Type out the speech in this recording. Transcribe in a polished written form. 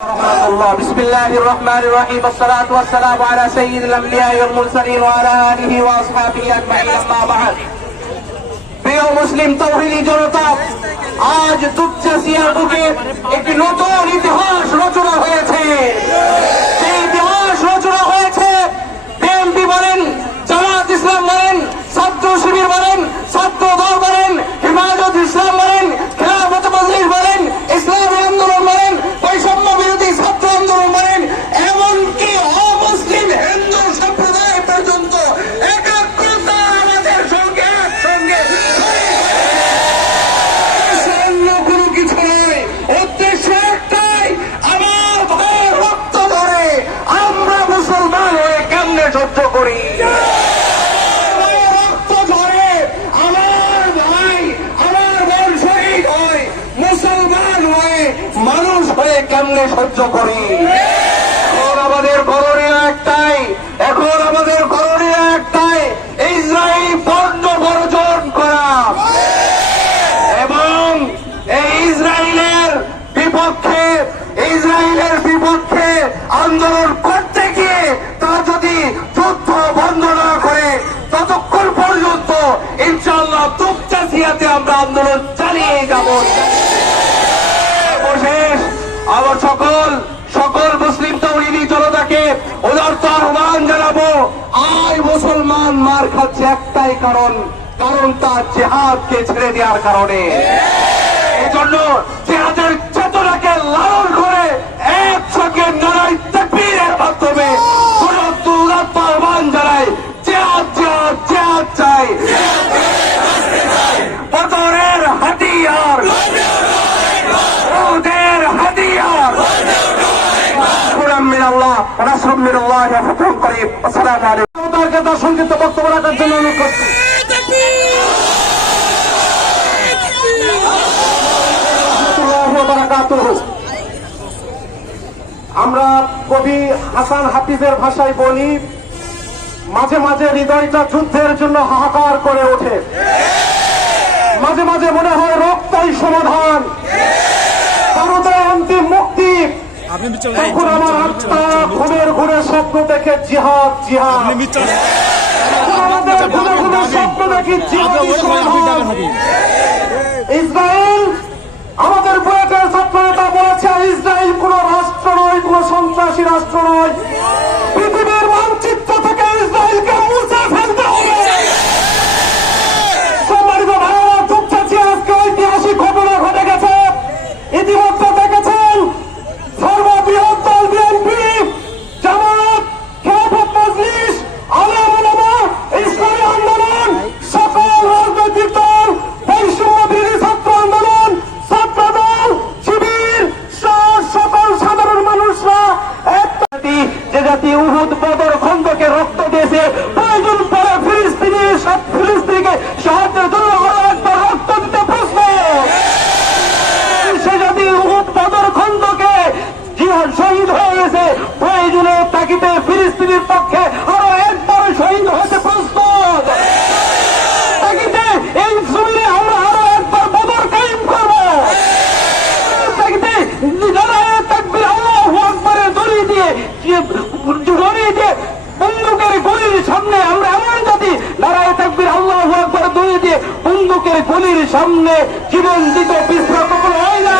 بسم الله الرحمن الرحيم والصلاة والسلام على سيد الأنبياء والمرسلين وعلى آله وأصحابه أجمعين أما بعد প্রিয় মুসলিম তৌহিদি জনতা, আজ দুপচাঁচিয়ার বুকে একটি নতুন ইতিহাস রচনা হয়েছে। সেই ইতিহাস রচনা হয়েছে বিএনপি বলেন, জামাত ইসলাম বলেন, ছাত্র শিবির বলেন, ছাত্র দল বলেন, হেফাজত ইসলাম বলেন, খেলাফত মজলিস বলেন, ইসলামী আন্দোলন বলেন, বৈষম্য বিরোধী ছাত্র আন্দোলন বলেন, এমনকি অমুসলিম হিন্দু সম্প্রদায় পর্যন্ত একাত্মতা আমাদের সঙ্গে একসঙ্গে অন্য কোনো কিছু নয়। উদ্দেশ্য একটাই, আমার ভাইয়ের রক্ত ধরে আমরা মুসলমান হয়ে কেমনে সহ্য করি, রক্ত ধরে আমার ভাই আমার বোন শহীদ হয়, মুসলমান হয়ে মানুষ হয়ে কেমনে সহ্য করি। এখন আমাদের করণীয় একটাই, ইসরায়েল পণ্য বর্জন করা এবং এই ইসরায়েলের বিপক্ষে আন্দোলন করতে গিয়ে তা যদি যুদ্ধ বন্ধ না করে ততক্ষণ পর্যন্ত ইনশাআল্লাহ দুপচাঁচিয়াতে আমরা আন্দোলন চালিয়ে যাব। অবশেষ আবার সকল মুসলিম তৌহিদি জনতাকে উদারত আহ্বান জানাবো, আয় মুসলমান মার খাচ্ছে একটাই কারণ তার জিহাদকে ছেড়ে দেওয়ার কারণে। এই জন্য জিহাদের চেতনাকে লালন করে একসঙ্গে নারায়ে তাকবীরের মাধ্যমে উদারত আহ্বান জানাই, জিহাদ চাই, বদরের হাতিয়ার ওদের হাতিয়ার তার সংক্ষিপ্ত বক্তব্য রাখার জন্য অনুরোধ করছি। আমরা কবি হাসান হাফিজের ভাষায় বলি, মাঝে মাঝে হৃদয়টা যুদ্ধের জন্য হাহাকার করে ওঠে, মাঝে মাঝে মনে হয় রক্তই সমাধান, ভারতের অন্তিম মুক্তি। তখন আমার আত্মা ঘুমের ঘুরে স্বপ্ন দেখে জিহাদ, আমাদের ঘুরে ঘুরে স্বপ্ন দেখি ইসরায়েল। আমাদের বুয়েটের ছাত্র নেতা বলেছে ইসরায়েল কোন রাষ্ট্র নয়, কোন সন্ত্রাসী রাষ্ট্র নয়, পৃথিবীর মানচিত্র থেকে ইসরায়েলকে মুছে ফেলতে হবে। সম্মানিত ভাইয়েরা, দুপচাঁচিয়া আজকে ঐতিহাসিক ঘটনা ঘটে গেছে। ইতিমধ্যে দেখেছেন সর্ববৃহৎ দল বিএনপি, জামাত, খেলাফত মজলিস, আলেম ওলামা, ইসলামী আন্দোলন, সকল রাজনৈতিক দল, বৈষম্য বিরোধী ছাত্র আন্দোলন, ছাত্র দল, শিবির সহ সকল সাধারণ মানুষরা যে জাতি উহুদ, বদর, খন্দকে রক্ত দিয়েছে, প্রয়োজন পড়ে ফিলিস্তিনিকে সাহায্যের জন্য রক্ত দিতে প্রস্তুত। সে জাতি উহুদ, বদর, খন্দকে শহীদ হয়ে গেছে, প্রয়োজনে তাকিতে ফিলিস্তিনির পক্ষে আরো একবার শহীদ হতে প্রস্তুত। তাকিতে এই জমিনে আমরা আরো একবার বদর কায়েম করব। তাকিতে নারায়ে তাকবীর আল্লাহু আকবারের দড়ি দিয়ে বন্দুকের গুলির সামনে আমরা এমন জাতি, নারায়ে তাকবীর আল্লাহু আকবারের দড়ি দিয়ে বন্দুকের গুলির সামনে জীবন দিতে পিছপা কখনো হয় না।